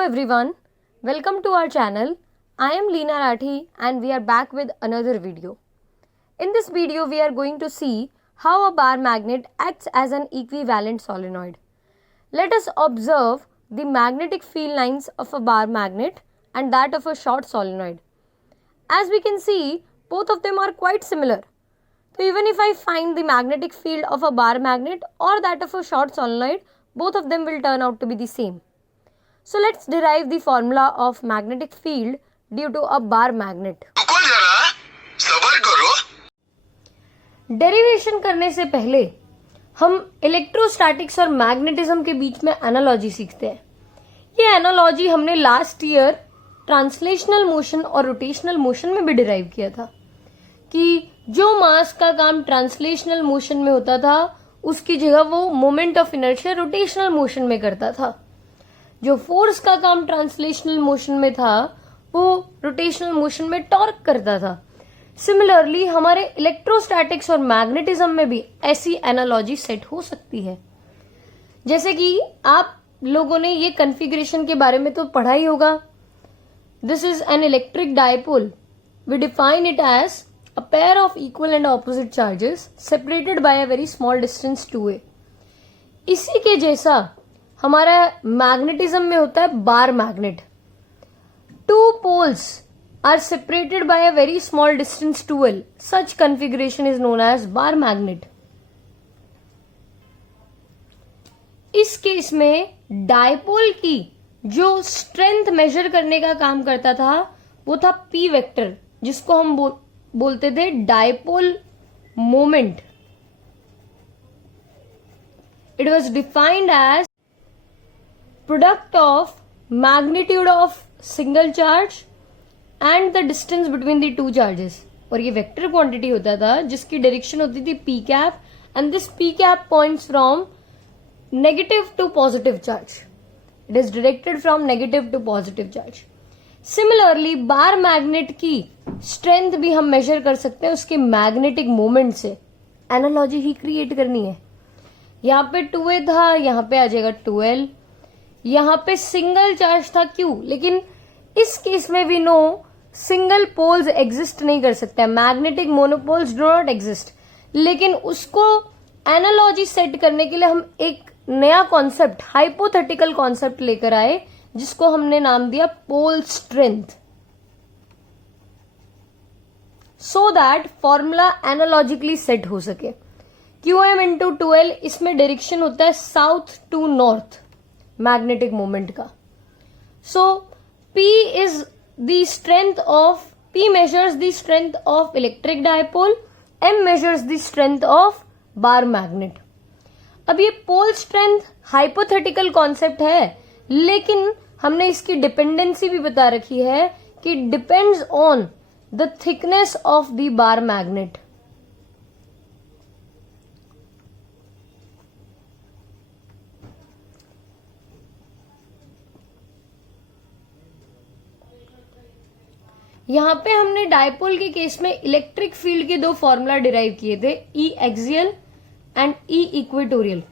Hello everyone, welcome to our channel. I am Leena Rathi and we are back with another video. In this video we are going to see how a bar magnet acts as an equivalent solenoid. Let us observe the magnetic field lines of a bar magnet and that of a short solenoid. As we can see, both of them are quite similar. So even if I find the magnetic field of a bar magnet or that of a short solenoid, both of them will turn out to be the same. So let's derive the formula of magnetic field due to a bar magnet. Derivation करने से पहले हम electrostatics और magnetism के बीच में analogy सीखते हैं. ये एनालॉजी हमने लास्ट ईयर ट्रांसलेशनल मोशन और रोटेशनल मोशन में भी डिराइव किया था कि जो मास का काम ट्रांसलेशनल मोशन में होता था उसकी जगह वो moment of inertia rotational motion में करता था. जो फोर्स का काम ट्रांसलेशनल मोशन में था वो रोटेशनल मोशन में टॉर्क करता था. सिमिलरली हमारे इलेक्ट्रोस्टैटिक्स और मैग्नेटिज्म में भी ऐसी एनालॉजी सेट हो सकती है. जैसे कि आप लोगों ने ये कॉन्फ़िगरेशन के बारे में तो पढ़ा ही होगा. This is an electric dipole. We define it as a pair of equal and opposite charges separated by a very small distance 2a. इसी के जैसा हमारा मैग्नेटिज्म में होता है bar magnet. Two poles are separated by a very small distance 2l. Such configuration is known as bar magnet. इस case में dipole की जो स्ट्रेंथ मेजर करने का काम करता था वो था P वेक्टर, जिसको हम बोलते थे dipole moment. It was defined as product of magnitude of single charge and the distance between the two charges. और ये वेक्टर क्वांटिटी होता था जिसकी डायरेक्शन होती थी P cap and this P cap points from negative to positive charge. It is directed from negative to positive charge. Similarly bar magnet की strength भी हम मेजर कर सकते हैं उसके मैग्नेटिक मोमेंट से. एनालॉजी ही क्रिएट करनी है. यहाँ पे 2a था, यहाँ पे आ जाएगा 2l. यहाँ पे सिंगल चार्ज था Q, लेकिन इस केस में we know single poles exist नहीं कर सकते. Magnetic monopoles do not exist. लेकिन उसको एनालॉजी सेट करने के लिए हम एक नया कॉन्सेप्ट, हाइपोथेटिकल कॉन्सेप्ट लेकर आए जिसको हमने नाम दिया pole strength, so that formula analogically set हो सके. QM इंटू 2L, इसमें डायरेक्शन होता है south to north magnetic moment का. So P is the strength of, P measures the strength of electric dipole, M measures the strength of bar magnet. अब ये pole strength hypothetical concept है, लेकिन हमने इसकी डिपेंडेंसी भी बता रखी है कि depends on the thickness of the bar magnet. यहां पे हमने डायपोल के केस में इलेक्ट्रिक फील्ड के दो फॉर्मूला डिराइव किए थे, E axial and E equatorial.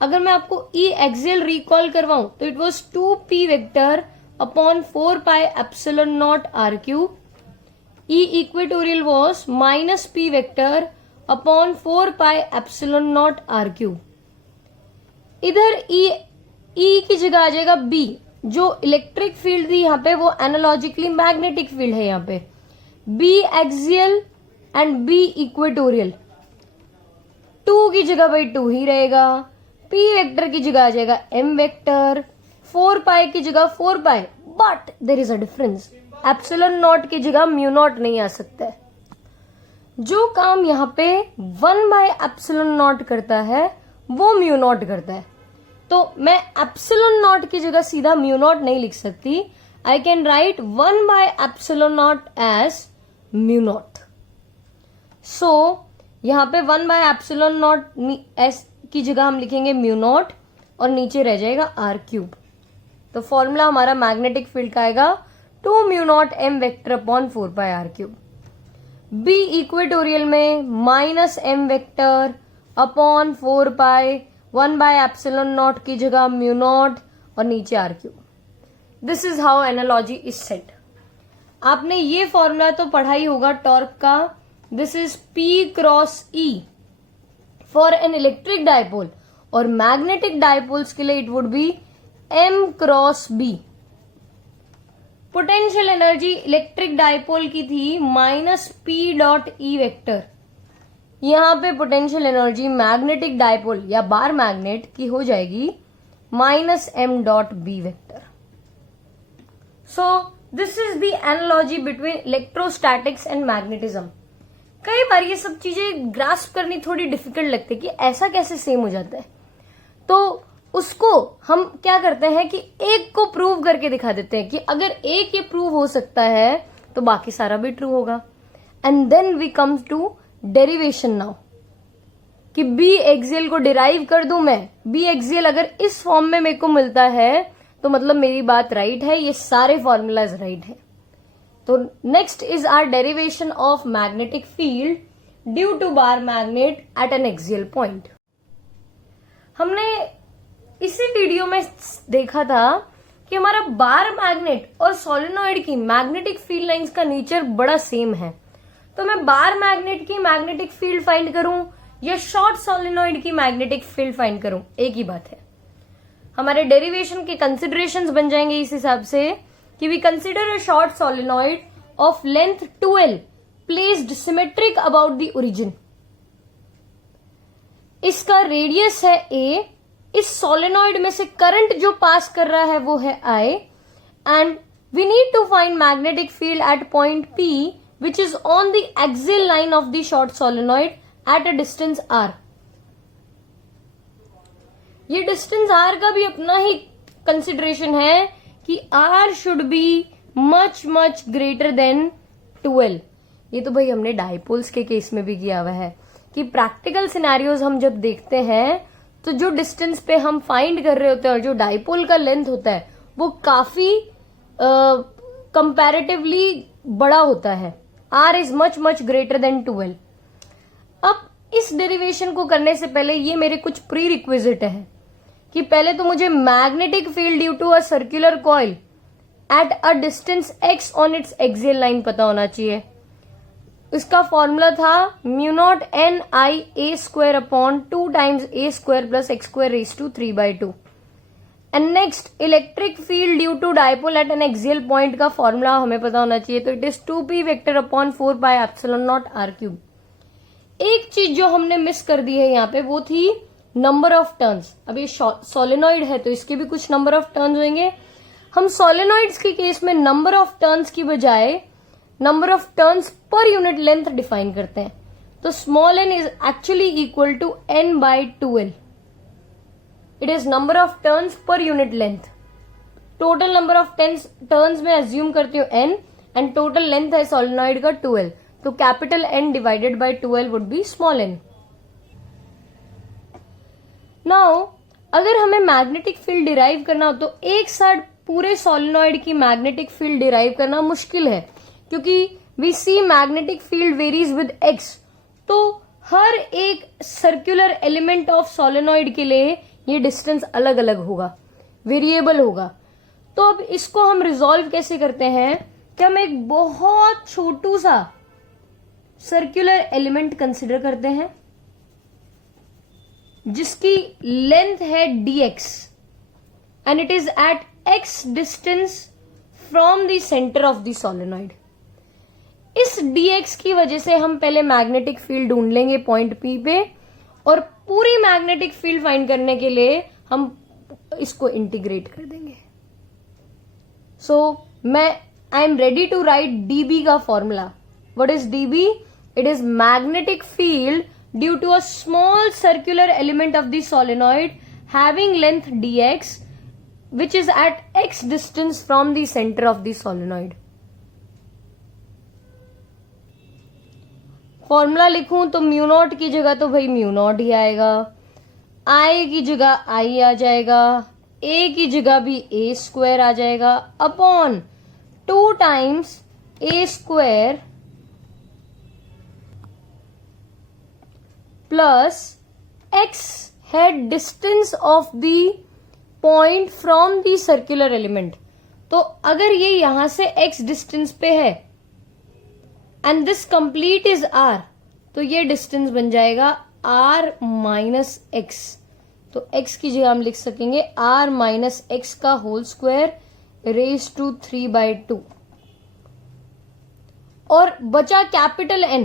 अगर मैं आपको E एक्सियल रिकॉल करवाऊं तो it was 2p vector upon 4 epsilon not r cube. E equatorial was -p vector upon 4 epsilon not r cube. इधर E की जगह आ जाएगा B. जो इलेक्ट्रिक फील्ड थी यहाँ पे वो एनालॉजिकली मैग्नेटिक फील्ड है. यहाँ पे B axial and B equatorial. 2 की जगह भाई 2 ही रहेगा. P वेक्टर की जगह आ जाएगा M वेक्टर. 4 की जगह 4 but there is a difference. Epsilon not की जगह म्यू नॉट नहीं आ सकता है. जो काम यहाँ पे 1/एप्सिलॉन नॉट करता है वो म्यू नॉट करता है. तो मैं एप्सिलॉन नॉट की जगह सीधा म्यू नॉट नहीं लिख सकती. आई कैन राइट 1/एप्सिलॉन naught as mu naught. So यहाँ पे 1/एप्सिलॉन नॉट की जगह हम लिखेंगे म्यू नॉट और नीचे रह जाएगा आर क्यूब. तो फॉर्मूला हमारा मैग्नेटिक फील्ड का आएगा 2 mu naught M vector upon 4 R cube. B equatorial में -M वेक्टर अपॉन 4 1/एप्सिलॉन नॉट की जगह म्यू नॉट और नीचे R cube. This is how analogy is set. आपने ये फॉर्मूला तो पढ़ा ही होगा टॉर्क का। This is P cross E for an electric dipole, और मैग्नेटिक डायपोल्स के लिए it would be M cross B। Potential energy electric dipole की थी -P.E वेक्टर। यहां पे पोटेंशियल एनर्जी मैग्नेटिक डायपोल या बार मैग्नेट की हो जाएगी -M.B vector. So this is the analogy between electrostatics and magnetism. कई बार ये सब चीजें ग्रास्प करनी थोड़ी डिफिकल्ट लगती है कि ऐसा कैसे सेम हो जाता है, तो उसको हम क्या करते हैं कि एक को प्रूव करके दिखा देते हैं कि अगर एक ये प्रूव हो सकता है तो बाकी सारा भी ट्रू होगा। And then we come to derivation now कि बी एक्सियल को डिराइव कर दूं मैं। बी एक्सियल अगर इस फॉर्म में मेरे को मिलता है तो मतलब मेरी बात राइट है, ये सारे फॉर्मूलाज राइट है। तो next is our derivation of magnetic field due to bar magnet at an axial point. हमने इसी वीडियो में देखा था कि हमारा बार मैग्नेट और सोलेनॉइड की मैग्नेटिक फील्ड लाइंस का नेचर बड़ा सेम है। तो मैं बार मैग्नेट की मैग्नेटिक फील्ड फाइंड करूं या शॉर्ट सोलेनॉइड की मैग्नेटिक फील्ड फाइंड करूं, एक ही बात है। हमारे डेरिवेशन के कंसिडरेशंस बन जाएंगे इस हिसाब से कि we consider a short solenoid of length 12 placed symmetric about the origin. इसका रेडियस है A, इस सोलेनॉइड में से करंट जो पास कर रहा है वो है I, and we need to find magnetic field at point P which is on the axial line of the short solenoid at a distance r। ये डिस्टेंस r का भी अपना ही कंसिडरेशन है कि r should be much much greater then 12। ये तो भाई हमने डायपोल्स के केस में भी किया हुआ है कि प्रैक्टिकल सिनेरियोज हम जब देखते हैं तो जो डिस्टेंस पे हम फाइंड कर रहे होते हैं और जो डायपोल का लेंथ होता है वो काफी कंपैरेटिवली बड़ा होता है। r is much much greater then 12। अब इस डेरिवेशन को करने से पहले ये मेरे कुछ प्री रिक्विजिट है कि पहले तो मुझे magnetic field due to a circular coil at a distance x on its axial line पता होना चाहिए। इसका फॉर्मूला था μ0 upon 2 times a² plus x² raise to 3/2। And next electric field due to dipole at an axial point का formula हमें पता होना चाहिए, तो it is 2p vector upon 4πε0 r³। एक चीज जो हमने मिस कर दी है यहाँ पे वो थी नंबर ऑफ टर्न्स। अब ये सोलेनॉइड है तो इसके भी कुछ नंबर ऑफ टर्न्स होंगे। हम सोलेनॉइड्स के केस में नंबर ऑफ टर्न्स की बजाय number of turns per unit length define करते हैं। तो small n is actually equal to n/2l। It is number of turns per unit length. Total number of turns में assume करती हूँ n and total length है solenoid का 2l, तो capital N divided by 2l would be small n। Now अगर हमें magnetic field derive करना हो तो एक साथ पूरे सोलेनॉइड की मैग्नेटिक फील्ड डिराइव करना मुश्किल है क्योंकि we see magnetic field varies with x। तो हर एक सर्कुलर एलिमेंट ऑफ सोलेनॉइड के लिए ये डिस्टेंस अलग अलग होगा, वेरिएबल होगा। तो अब इसको हम रिजॉल्व कैसे करते हैं कि हम एक बहुत छोटू सा सर्कुलर एलिमेंट कंसिडर करते हैं जिसकी लेंथ है dx and it is at x distance from the centre of the solenoid. इस dx की वजह से हम पहले मैग्नेटिक फील्ड ढूंढ लेंगे पॉइंट P पे, और पूरी मैग्नेटिक फील्ड फाइंड करने के लिए हम इसको इंटीग्रेट कर देंगे। So I am ready to write dB का formula. What is dB? It is magnetic field due to a small circular element of the solenoid having length dx which is at x distance from the center of the solenoid। Formula लिखूं तो μ0 की जगह तो भाई μ0 ही आएगा, I की जगह I आ जाएगा, A की जगह भी a² आ जाएगा upon 2 times a² plus x है distance of the point from the circular element. तो अगर ये यहां से x डिस्टेंस पे है and this complete is r, तो ये डिस्टेंस बन जाएगा r माइनस एक्स। तो x की जगह हम लिख सकेंगे r माइनस एक्स का होल स्क्वायर रेज टू 3/2। और बचा capital N।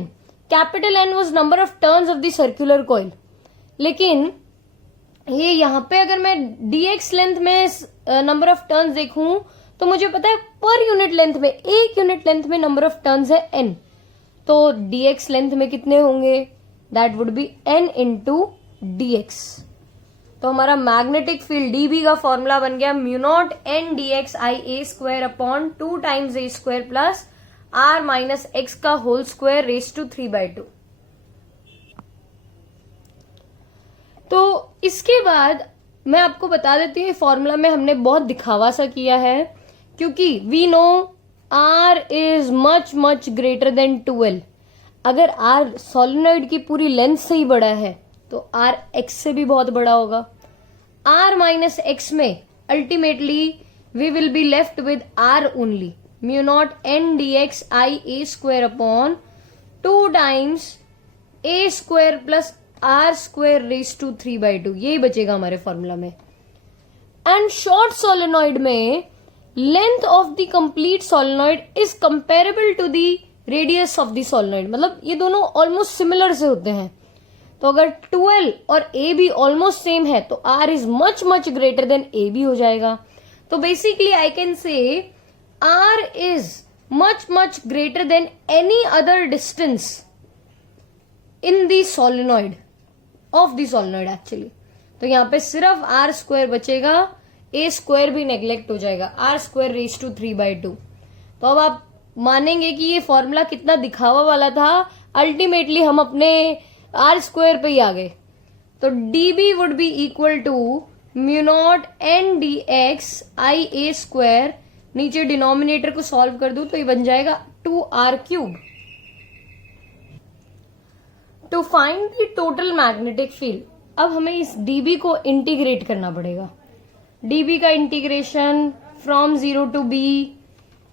Capital N was number of turns of the circular coil. लेकिन ये यहां पे अगर मैं dx लेंथ में नंबर ऑफ टर्न्स देखूं तो मुझे पता है पर यूनिट लेंथ में, एक यूनिट लेंथ में नंबर ऑफ टर्न्स है n। तो dx लेंथ में कितने होंगे? That would be n into dx। तो हमारा मैग्नेटिक फील्ड dB का फॉर्मूला बन गया mu naught n dx i a square upon 2 times a square plus r minus x का होल स्क्वायर रेज टू 3/2। तो इसके बाद मैं आपको बता देती हूँ, फॉर्मूला में हमने बहुत दिखावा सा किया है, क्योंकि we know r is much much greater than 2l। अगर r सोलेनॉइड की पूरी लेंथ से ही बड़ा है तो r x से भी बहुत बड़ा होगा। r माइनस एक्स में ultimately we will be left with r only, mu naught n dx i a square upon 2 times a square plus r square raise to 3/2। यही बचेगा हमारे फॉर्मूला में। एंड शॉर्ट सोलेनॉइड में length of the complete solenoid is comparable to the radius of the solenoid. मतलब ये दोनों almost similar से होते हैं। तो अगर 2l और a भी ऑलमोस्ट सेम है तो r is much much greater then a भी हो जाएगा। तो basically I can say r is much much greater then any other distance in the solenoid of the solenoid actually. तो यहां पे सिर्फ r स्क्वायर बचेगा, a स्क्वायर भी नेग्लेक्ट हो जाएगा, r स्क्वायर रेज टू 3/2। तो अब आप मानेंगे कि ये फॉर्मूला कितना दिखावा वाला था। अल्टीमेटली हम अपने r स्क्वायर पे ही आ गए। तो dB would be equal to mu naught n dx i a square, नीचे डिनोमिनेटर को सॉल्व कर दूं तो ये बन जाएगा 2r cube. To find the total magnetic field, अब हमें इस dB को इंटीग्रेट करना पड़ेगा। dB का इंटीग्रेशन फ्रॉम 0 टू b,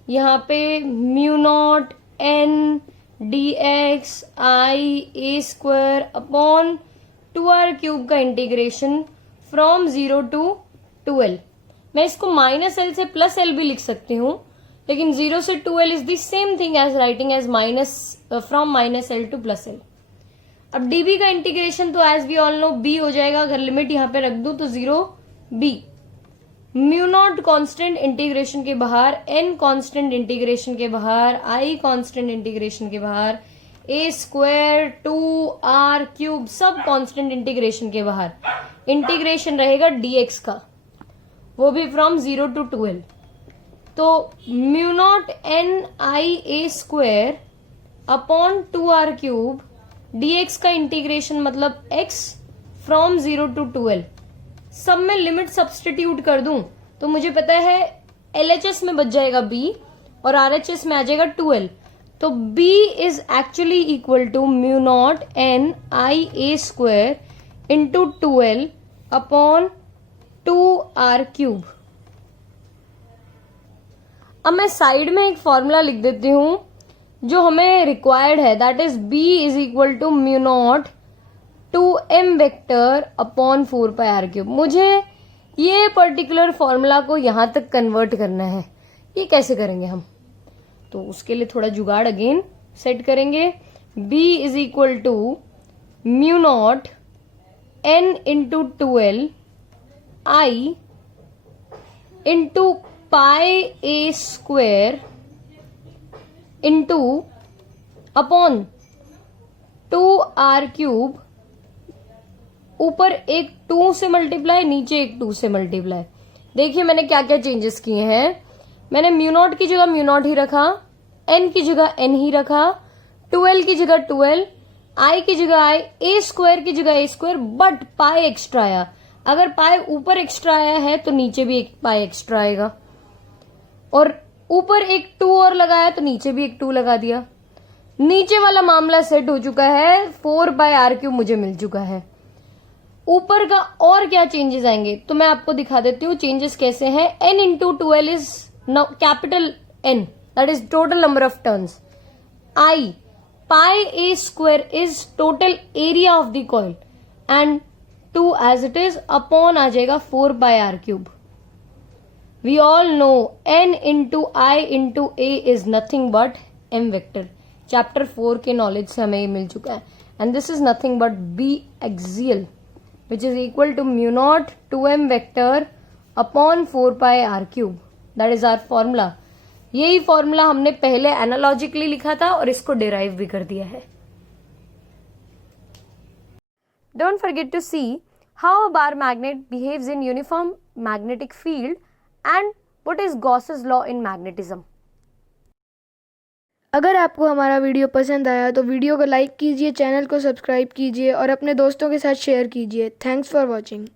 यहाँ पे mu naught n dx i a square upon 2r cube का इंटीग्रेशन फ्रॉम 0 टू 2l। मैं इसको माइनस l से प्लस l भी लिख सकती हूँ, लेकिन 0 से 2l is the same thing as writing as minus from minus l to plus l। अब dB का इंटीग्रेशन तो as we all know b हो जाएगा। अगर लिमिट यहाँ पे रख दूं तो 0 b, mu naught constant integration के बाहर, n कॉन्स्टेंट इंटीग्रेशन के बाहर, i कॉन्स्टेंट इंटीग्रेशन के बाहर, a स्क्वायर 2r क्यूब सब कॉन्स्टेंट इंटीग्रेशन के बाहर। इंटीग्रेशन रहेगा dx का, वो भी फ्रॉम 0 टू 2l। तो mu naught n i a square upon 2r cube, dx का इंटीग्रेशन मतलब x फ्रॉम 0 टू 2l। सब में लिमिट सब्सटीट्यूट कर दूं तो मुझे पता है LHS में बच जाएगा b और RHS में आ जाएगा 2l। तो b is actually equal to mu naught n i a square into 2l upon 2r cube. अब मैं साइड में एक फॉर्मूला लिख देती हूं जो हमें रिक्वायर्ड है, that is b is equal to mu naught 2m vector upon 4πr cube. मुझे ये पर्टिकुलर फॉर्मूला को यहां तक कन्वर्ट करना है। ये कैसे करेंगे हम? तो उसके लिए थोड़ा जुगाड़ अगेन सेट करेंगे। b is equal to mu naught n into 2l i into pi a square into upon 2r cube, ऊपर एक 2 से मल्टीप्लाई, नीचे एक 2 से मल्टीप्लाई। देखिए मैंने क्या क्या चेंजेस किए हैं। मैंने म्यू नॉट की जगह म्यू नॉट ही रखा, n की जगह n ही रखा, 2l की जगह 2l, i की जगह i, a स्क्वायर की जगह a square, but pi extra आया। अगर पाई ऊपर एक्स्ट्रा आया है तो नीचे भी एक पाई एक्स्ट्रा आएगा, और ऊपर एक 2 और लगाया तो नीचे भी एक 2 लगा दिया। नीचे वाला मामला सेट हो चुका है, 4/r क्यूब मुझे मिल चुका है। ऊपर का और क्या चेंजेस आएंगे तो मैं आपको दिखा देती हूँ चेंजेस कैसे हैं। n into 2l is now capital N, that is total number of turns. I, pi a square is total area of the coil, and 2 as it is upon आ जाएगा 4 pi r cube. We all know n into I into a is nothing but m vector. Chapter 4 के knowledge से हमें ये मिल चुका है. And this is nothing but B axial, which is equal to mu naught 2m vector upon 4 pi r cube. That is our formula. यही formula हमने पहले एनालॉजिकली लिखा था और इसको डिराइव भी कर दिया है. Don't forget to see how a bar magnet behaves in uniform magnetic field and what is Gauss's law in magnetism. अगर आपको हमारा वीडियो पसंद आया तो वीडियो को लाइक कीजिए, चैनल को सब्सक्राइब कीजिए और अपने दोस्तों के साथ शेयर कीजिए. Thanks for watching.